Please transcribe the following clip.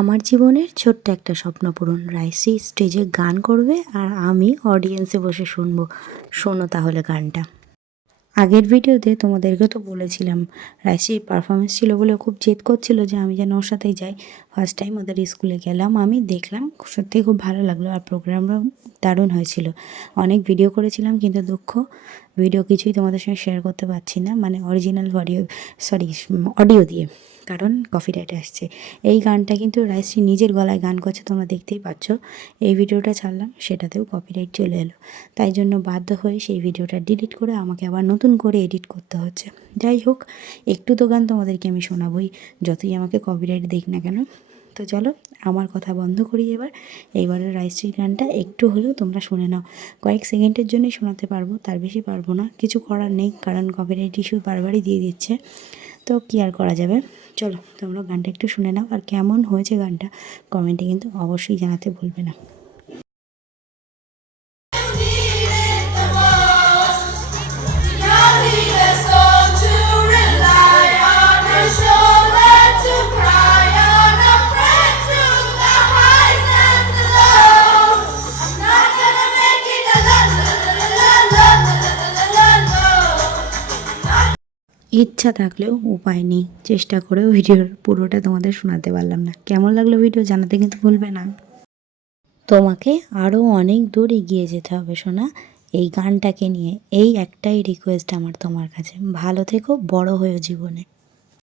আমার জীবনের ছোট্ট একটা স্বপ্ন পূরণ। রাইসি স্টেজে গান করবে আর আমি অডিয়েন্সে বসে শুনবো। শোনো তাহলে গানটা। আগের ভিডিওতে তোমাদেরকে তো বলেছিলাম রাইসির পারফরমেন্স ছিল বলে খুব জেদ করছিল যে আমি যেন ওর সাথেই যাই। ফার্স্ট টাইম ওদের স্কুলে গেলাম, আমি দেখলাম, সত্যিই খুব ভালো লাগলো আর প্রোগ্রামটাও দারুণ হয়েছিল। অনেক ভিডিও করেছিলাম কিন্তু দুঃখ ভিডিও কিছুই তোমাদের সঙ্গে শেয়ার করতে পারছি না, মানে অরিজিনাল অডিও দিয়ে, কারণ কপিরাইট আসছে। এই গানটা কিন্তু রাইসি নিজের গলায় গান করছে, তোমরা দেখতেই পাচ্ছ। এই ভিডিওটা ছাড়লাম, সেটাতেও কপিরাইট চলে এলো, তাই জন্য বাধ্য হয়ে সেই ভিডিওটা ডিলিট করে আমাকে আবার নতুন করে এডিট করতে হচ্ছে। যাই হোক, একটু তো গান তোমাদেরকে আমি শোনাবই, যতই আমাকে কপিরাইট দিক না কেন। তো চলো, আমার কথা বন্ধ করি এইবারের রাইসির গানটা একটু হলেও তোমরা শুনে নাও। কয়েক সেকেন্ডের জন্যই শোনাতে পারবো, তার বেশি পারবো না, কিছু করার নেই, কারণ কপিরাইট ইস্যু বারবারই দিয়ে দিচ্ছে। তো কী আর করা যাবে, চলো তোমরা গানটা একটু শুনে নাও, আর কেমন হয়েছে গানটা কমেন্টে কিন্তু অবশ্যই জানাতে ভুলবে না। ইচ্ছা থাকলেও উপায় নেই, চেষ্টা করেও ভিডিওর পুরোটা তোমাদের শোনাতে পারলাম না। কেমন লাগলো ভিডিও জানাতে কিন্তু ভুলবে না। তোমাকে আরও অনেক দূর এগিয়ে যেতে হবে সোনা এই গানটাকে নিয়ে। এই একটাই রিকোয়েস্ট আমার তোমার কাছে, ভালো থেকো, বড় হয়েও জীবনে।